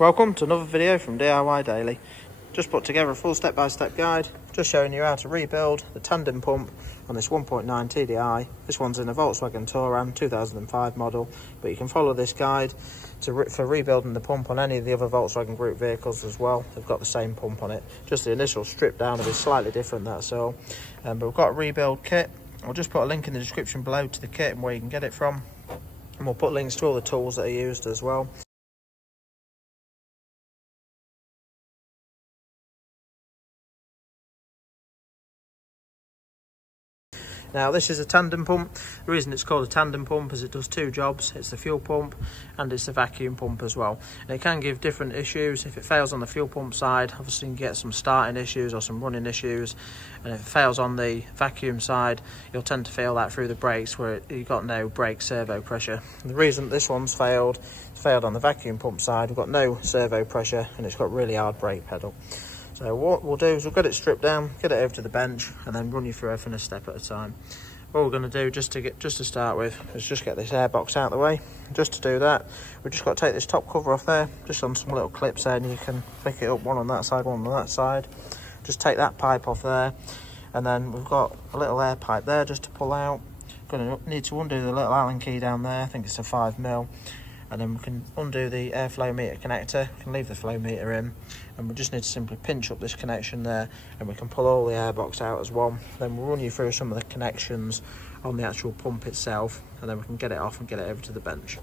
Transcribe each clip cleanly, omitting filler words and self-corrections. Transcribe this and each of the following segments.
Welcome to another video from DIY Daily. Just put together a full step-by-step guide, just showing you how to rebuild the tandem pump on this 1.9 TDI. This one's in a Volkswagen Touran 2005 model, but you can follow this guide for rebuilding the pump on any of the other Volkswagen Group vehicles as well. They've got the same pump on it, just the initial strip down of it is slightly different, that's all. But we've got a rebuild kit. I'll just put a link in the description below to the kit and where you can get it from, and we'll put links to all the tools that are used as well. Now this is a tandem pump. The reason it's called a tandem pump is it does two jobs. It's the fuel pump and it's the vacuum pump as well. And it can give different issues. If it fails on the fuel pump side, obviously you can get some starting issues or some running issues. And if it fails on the vacuum side, you'll tend to feel that through the brakes where you've got no brake servo pressure. And the reason this one's failed on the vacuum pump side, we've got no servo pressure and it's got really hard brake pedal. So what we'll do is we'll get it stripped down, get it over to the bench, and then run you through everything a step at a time. What we're going to do just to start with is just get this air box out of the way. Just to do that, we've just got to take this top cover off there, just on some little clips there, and you can pick it up, one on that side, one on that side. Just take that pipe off there, and then we've got a little air pipe there just to pull out. Going to need to undo the little Allen key down there, I think it's a 5mm. And then we can undo the airflow meter connector, we can leave the flow meter in, and we just need to simply pinch up this connection there, and we can pull all the airbox out as well. Then we'll run you through some of the connections on the actual pump itself, and then we can get it off and get it over to the bench.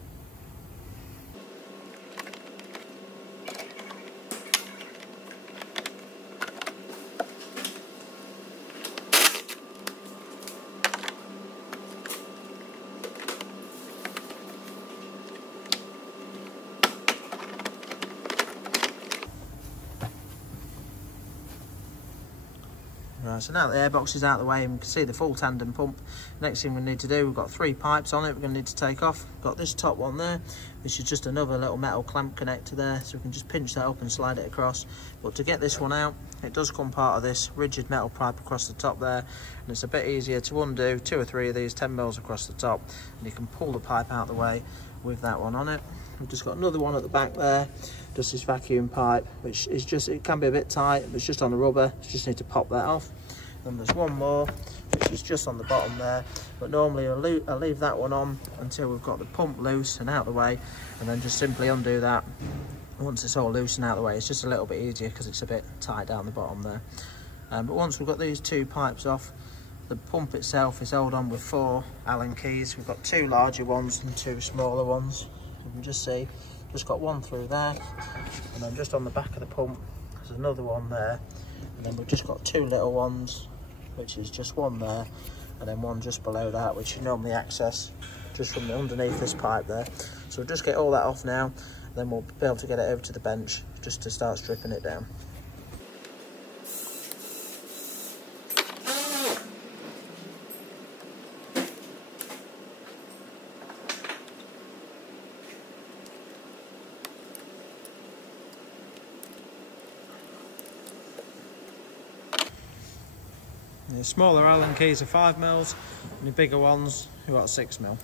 Right, so now the airbox is out of the way and we can see the full tandem pump. Next thing we need to do, we've got 3 pipes on it we're going to need to take off. We've got this top one there, which is just another little metal clamp connector there, so we can just pinch that up and slide it across. But to get this one out, it does come part of this rigid metal pipe across the top there, and it's a bit easier to undo 2 or 3 of these 10mm across the top, and you can pull the pipe out of the way with that one on it. We've just got another one at the back there, just this vacuum pipe, which is just, it can be a bit tight, but it's just on the rubber, so you just need to pop that off. And there's one more, which is just on the bottom there, but normally I'll leave that one on until we've got the pump loose and out of the way, and then just simply undo that. Once it's all loose and out of the way, it's just a little bit easier because it's a bit tight down the bottom there. But once we've got these 2 pipes off, the pump itself is held on with 4 Allen keys. We've got 2 larger ones and 2 smaller ones. You can just see, just got one through there, and then just on the back of the pump, there's another one there, and then we've just got 2 little ones, which is just one there, and then one just below that, which you normally access just from underneath this pipe there. So we'll just get all that off now, and then we'll be able to get it over to the bench just to start stripping it down. The smaller Allen keys are 5mm, and the bigger ones are got 6mm.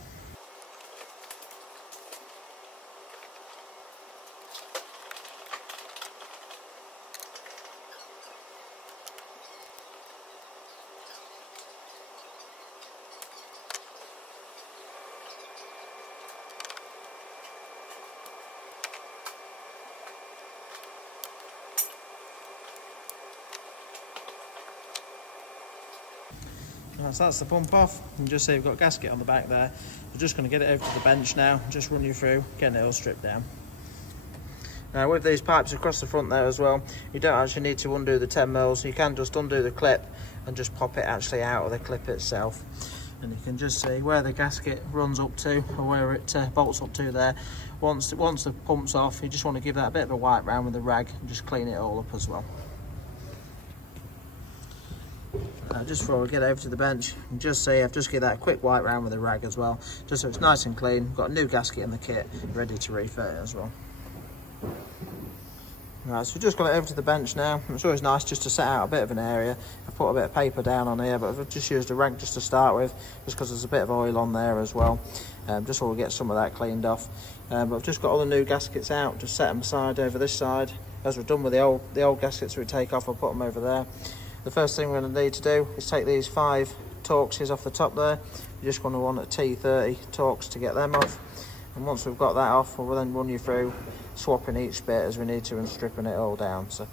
Right, so that's the pump off, and just see we've got a gasket on the back there. We're just going to get it over to the bench now, just run you through getting it all stripped down. Now with these pipes across the front there as well, you don't actually need to undo the 10mm, you can just undo the clip and just pop it actually out of the clip itself. And you can just see where the gasket runs up to, or where it bolts up to there. Once the pump's off, you just want to give that a bit of a wipe round with a rag and just clean it all up as well. Just before we get over to the bench, you can just see I've just given that a quick wipe round with a rag as well, just so it's nice and clean. We've got a new gasket in the kit, ready to refit it as well. Right, so we've just got it over to the bench now. It's always nice just to set out a bit of an area. I've put a bit of paper down on here, but I've just used a rag just to start with, just because there's a bit of oil on there as well, just so we'll get some of that cleaned off. But I've just got all the new gaskets out, just set them aside over this side. As we're done with the old gaskets we take off, I'll put them over there. The first thing we're going to need to do is take these 5 Torxes off the top there. You're just going to want a T30 Torx to get them off. And once we've got that off, we'll then run you through swapping each bit as we need to and stripping it all down. So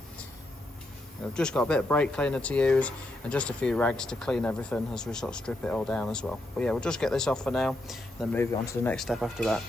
I've just got a bit of brake cleaner to use and just a few rags to clean everything as we sort of strip it all down as well. But yeah, we'll just get this off for now, then move on to the next step after that.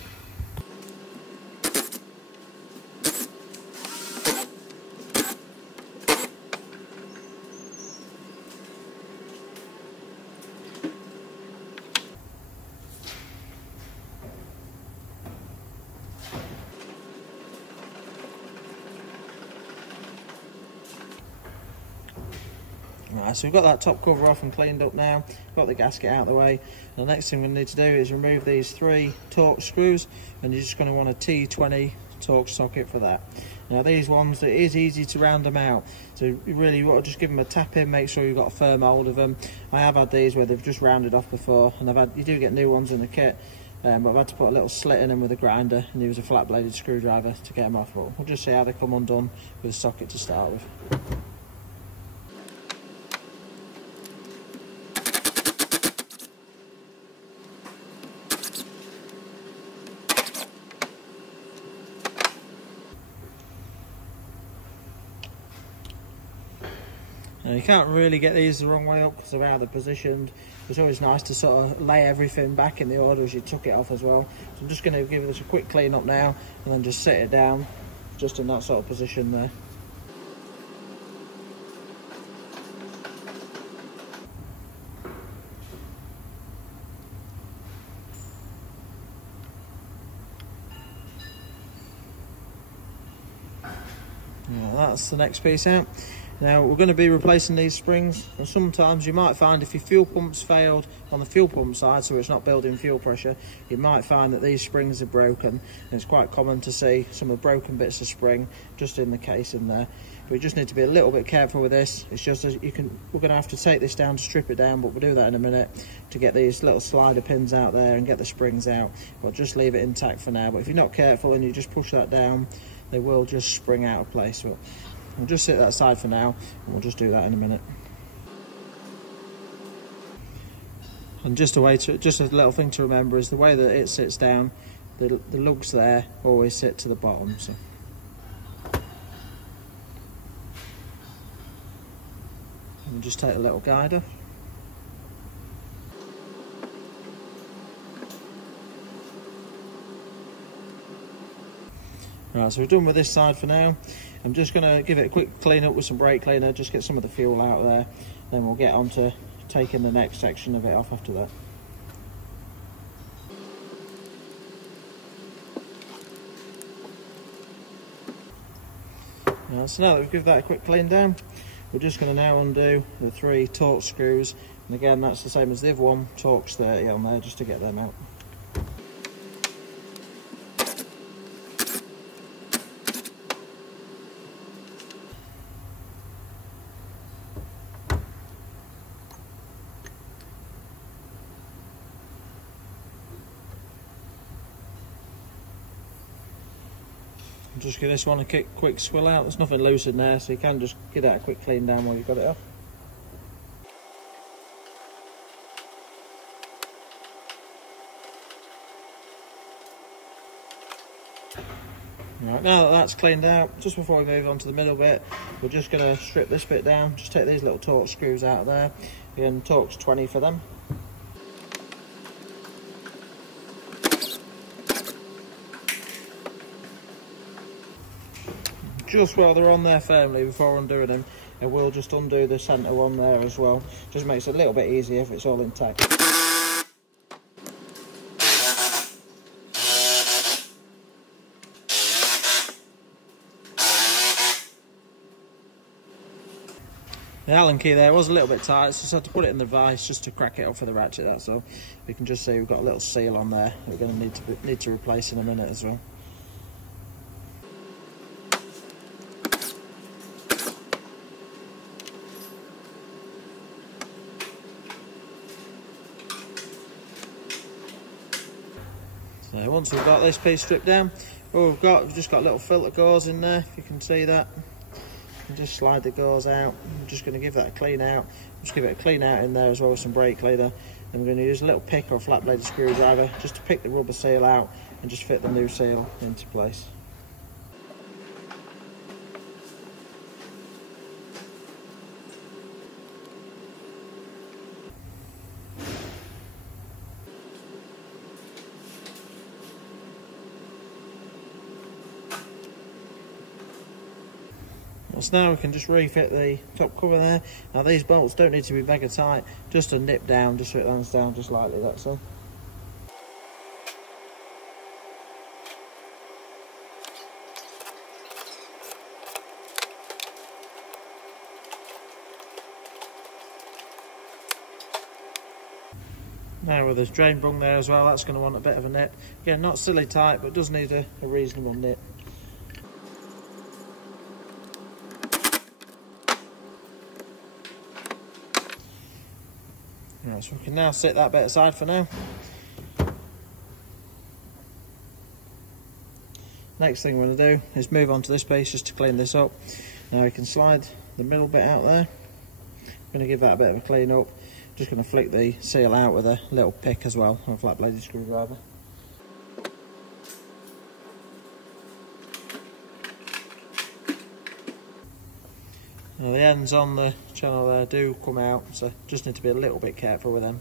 Right, so we've got that top cover off and cleaned up now, got the gasket out of the way. The next thing we need to do is remove these 3 Torx screws, and you're just going to want a T20 Torx socket for that. Now these ones, it is easy to round them out, so you really want to just give them a tap in, make sure you've got a firm hold of them. I have had these where they've just rounded off before, and you do get new ones in the kit, but I've had to put a little slit in them with a grinder and use a flat bladed screwdriver to get them off. But we'll just see how they come undone with a socket to start with. Now you can't really get these the wrong way up because of how they're positioned. It's always nice to sort of lay everything back in the order as you took it off as well. So I'm just going to give this a quick clean up now and then just set it down just in that sort of position there. Now that's the next piece out. Now we're going to be replacing these springs, and sometimes you might find if your fuel pump's failed on the fuel pump side, so it's not building fuel pressure, you might find that these springs are broken. And it's quite common to see some of the broken bits of spring just in the case in there. We just need to be a little bit careful with this. It's just as we're going to have to take this down to strip it down, but we'll do that in a minute to get these little slider pins out there and get the springs out. We'll just leave it intact for now, but if you're not careful and you just push that down, they will just spring out of place. But we'll just sit that aside for now, and we'll just do that in a minute. And just a little thing to remember is the way that it sits down, the lugs there always sit to the bottom. So. And just take a little guide off. Right, so we're done with this side for now. I'm just going to give it a quick clean up with some brake cleaner, just get some of the fuel out there, then we'll get on to taking the next section of it off after that. Right, so now that we've given that a quick clean down, we're just going to now undo the 3 Torx screws, and again that's the same as the other one, Torx 30 on there, just to get them out. Just give this one a quick swill out. There's nothing loose in there, so you can just give that a quick clean down while you've got it off. Right, now that that's cleaned out, just before we move on to the middle bit, we're just going to strip this bit down. Just take these little Torx screws out of there. Again, Torx 20 for them. Just while they're on there firmly before undoing them, and we'll just undo the centre one there as well. Just makes it a little bit easier if it's all intact. The Allen key there was a little bit tight, so I just had to put it in the vise just to crack it up for the ratchet, that's all. We can just see we've got a little seal on there we're going to need to replace in a minute as well. So once we've got this piece stripped down, all we've just got little filter gauze in there, if you can see that. You can just slide the gauze out. I'm just going to give that a clean out. Just give it a clean out in there as well with some brake cleaner. Then we're going to use a little pick or flat bladed screwdriver just to pick the rubber seal out and just fit the new seal into place. So now we can just refit the top cover there. Now these bolts don't need to be mega tight, just a nip down, just so it lands down just lightly, that's all. Now with this drain bung there as well, that's going to want a bit of a nip. Again, not silly tight, but does need a reasonable nip. Right, so we can now set that bit aside for now. Next thing we're going to do is move on to this piece just to clean this up. Now we can slide the middle bit out there. I'm going to give that a bit of a clean up. Just going to flick the seal out with a little pick as well, or a flat bladed screwdriver. Now the ends on the channel there do come out, so just need to be a little bit careful with them.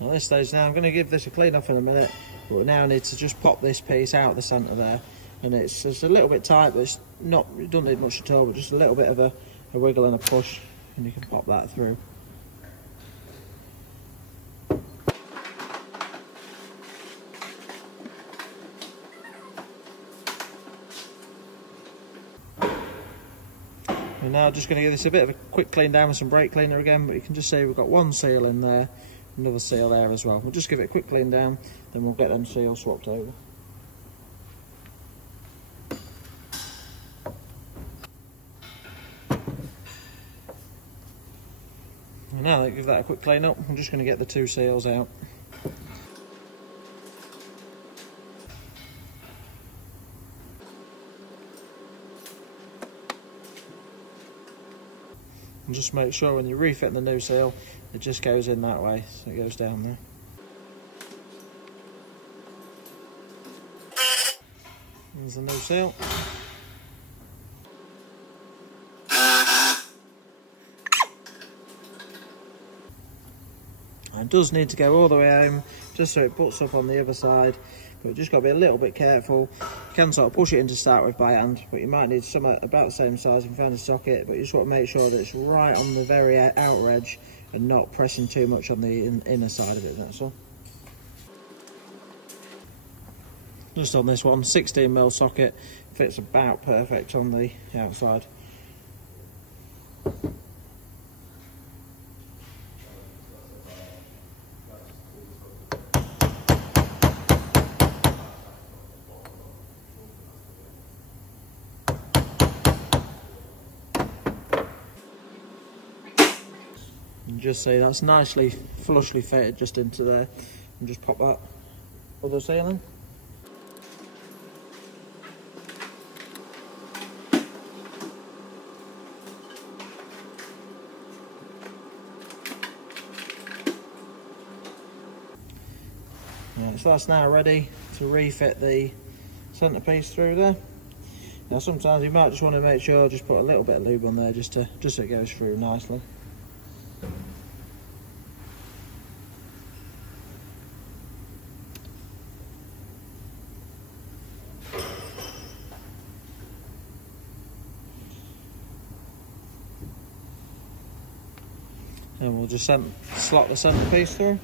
At this stage now, I'm going to give this a clean off in a minute, but we now need to just pop this piece out the centre there. And it's just a little bit tight, but it doesn't need much at all, but just a little bit of a wiggle and a push, and you can pop that through. We're now just going to give this a bit of a quick clean down with some brake cleaner again, but you can just see we've got one seal in there, another seal there as well. We'll just give it a quick clean down, then we'll get them seals swapped over. And now that give that a quick clean up, I'm just going to get the two seals out. And just make sure when you refit the new seal, it just goes in that way, so it goes down there. There's the new seal. It does need to go all the way home, just so it butts up on the other side, but we've just got to be a little bit careful. You can sort of push it in to start with by hand, but you might need some about the same size and find a socket, but you just want to make sure that it's right on the very outer edge and not pressing too much on the inner side of it, that's all. Just on this one, 16mm socket, fits about perfect on the outside. And just see that's nicely flushly fitted just into there, and just pop that other seal in. Right, so that's now ready to refit the centrepiece through there. Now sometimes you might just want to make sure, just put a little bit of lube on there just so it goes through nicely. And we'll just slot the centrepiece through.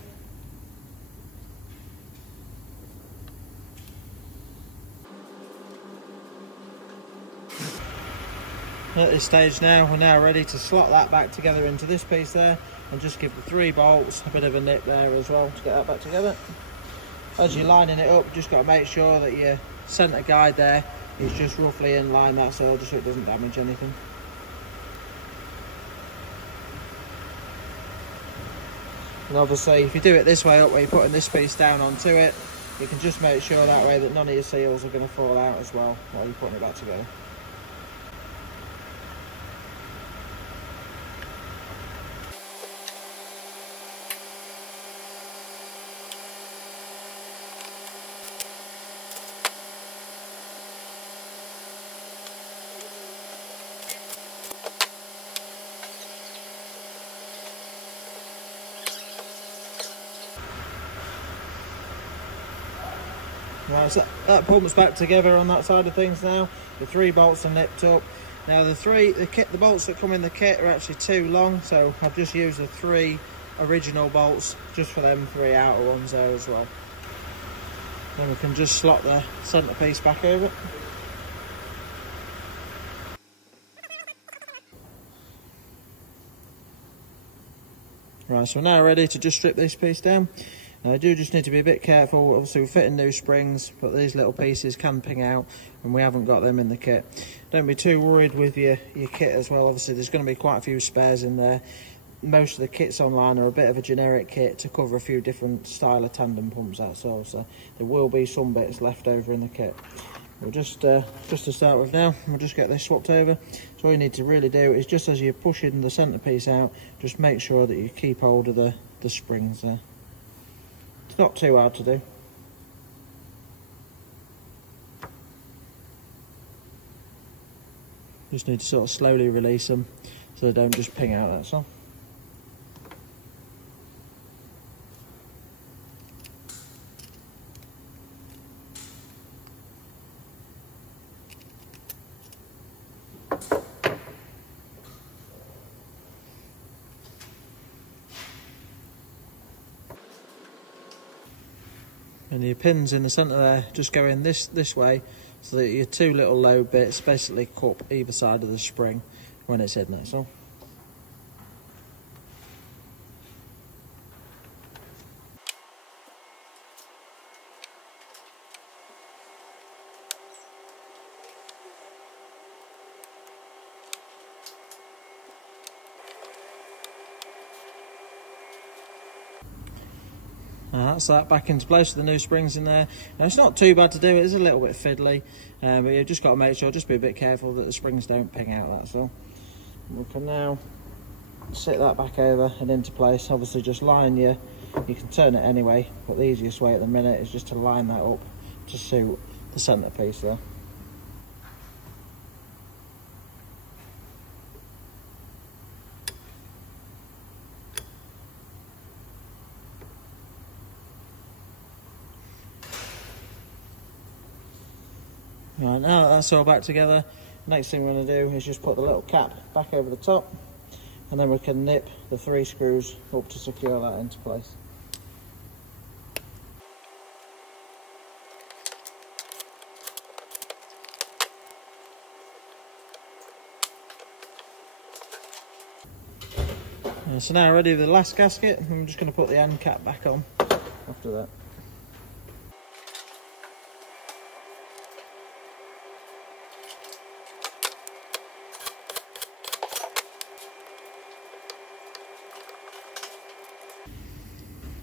At this stage now, we're now ready to slot that back together into this piece there, and just give the 3 bolts a bit of a nip there as well to get that back together. As you're lining it up, just got to make sure that your centre guide there It's just roughly in line, that's all, just so it doesn't damage anything. And obviously if you do it this way up, where you're putting this piece down onto it, you can just make sure that way that none of your seals are going to fall out as well while you're putting it back together. Right, so that pump's back together on that side of things now. The 3 bolts are nipped up. Now the bolts that come in the kit are actually too long, so I've just used the 3 original bolts just for them 3 outer ones there as well. Then we can just slot the centre piece back over. Right, so we're now ready to just strip this piece down. Now I do just need to be a bit careful. Obviously we're fitting new springs, but these little pieces can ping out and we haven't got them in the kit. Don't be too worried with your kit as well. Obviously there's going to be quite a few spares in there. Most of the kits online are a bit of a generic kit to cover a few different style of tandem pumps, that's all. So there will be some bits left over in the kit. We'll just to start with now, we'll just get this swapped over. So all you need to really do is, just as you're pushing the centre piece out, just make sure that you keep hold of the springs there. It's not too hard to do. Just need to sort of slowly release them so they don't just ping out, that's all. And your pins in the centre there just go in this way, so that your 2 little low bits basically cup either side of the spring when it's hidden, that's all. That's that back into place with the new springs in there. Now it's not too bad to do, it is a little bit fiddly, but you've just got to make sure, just be a bit careful that the springs don't ping out, that's all. We can now sit that back over and into place. Obviously just line you can turn it anyway, but the easiest way at the minute is just to line that up to suit the centre piece there. Right, now that that's all back together, next thing we're going to do is just put the little cap back over the top, and then we can nip the 3 screws up to secure that into place. So now ready with the last gasket, I'm just going to put the end cap back on after that.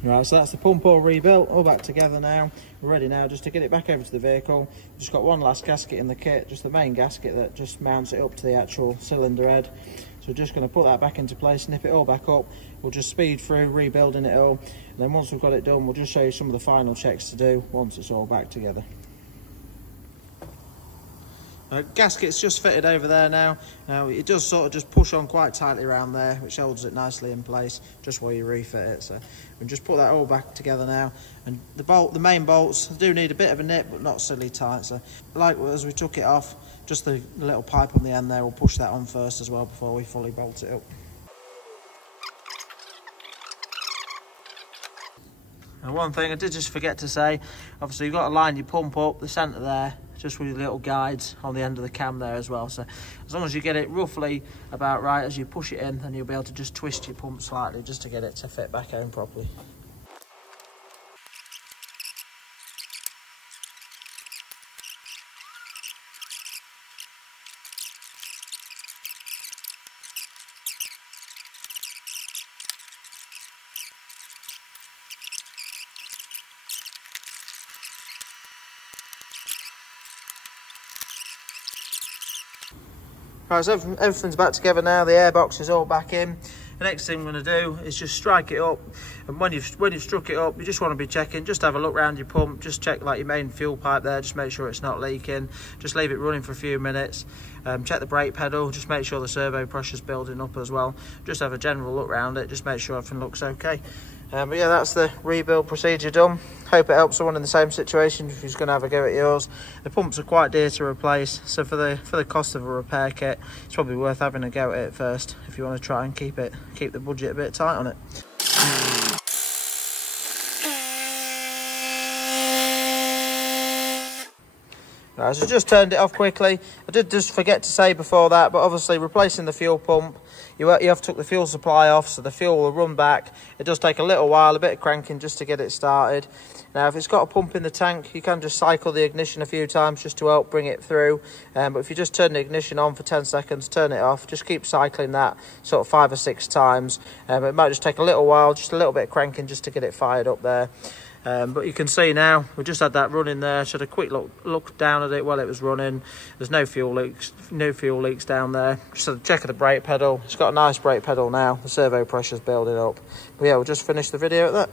Right, so that's the pump all rebuilt, all back together now. We're ready now just to get it back over to the vehicle. We've just got one last gasket in the kit, just the main gasket that just mounts it up to the actual cylinder head. So we're just going to put that back into place, nip it all back up. We'll just speed through rebuilding it all, and then once we've got it done, we'll just show you some of the final checks to do once it's all back together. Gasket's just fitted over there now. Now it does sort of just push on quite tightly around there, which holds it nicely in place just while you refit it. So we just put that all back together now. And the main bolts do need a bit of a nip, but not silly tight. So like as we took it off, just the little pipe on the end there, we'll push that on first as well before we fully bolt it up. And one thing I did just forget to say, obviously you've got to line your pump up the centre there, just with your little guides on the end of the cam there as well. So as long as you get it roughly about right as you push it in, then you'll be able to just twist your pump slightly just to get it to fit back home properly. Right, so everything's back together now. The airbox is all back in. The next thing we're going to do is just strike it up, and when you've struck it up, you just want to be checking, just have a look around your pump, just check like your main fuel pipe there, just make sure it's not leaking, just leave it running for a few minutes, check the brake pedal, just make sure the servo pressure's building up as well, just have a general look around it, just make sure everything looks okay. But yeah, that's the rebuild procedure done. Hope it helps someone in the same situation if who's going to have a go at yours. The pumps are quite dear to replace, so for the cost of a repair kit, it's probably worth having a go at it first if you want to try and keep the budget a bit tight on it. Right, so just turned it off quickly. I did just forget to say before that, but obviously replacing the fuel pump, you have took the fuel supply off, so the fuel will run back. It does take a little while, a bit of cranking just to get it started. Now, if it's got a pump in the tank, you can just cycle the ignition a few times just to help bring it through. But if you just turn the ignition on for 10 seconds, turn it off, just keep cycling that sort of 5 or 6 times. It might just take a little while, just a little bit of cranking just to get it fired up there. But you can see now, we just had that running there, so had a quick look down at it while it was running. There's no fuel leaks down there. Just had a check of the brake pedal. It's got a nice brake pedal now. The servo pressure's building up. But yeah, we'll just finish the video at that.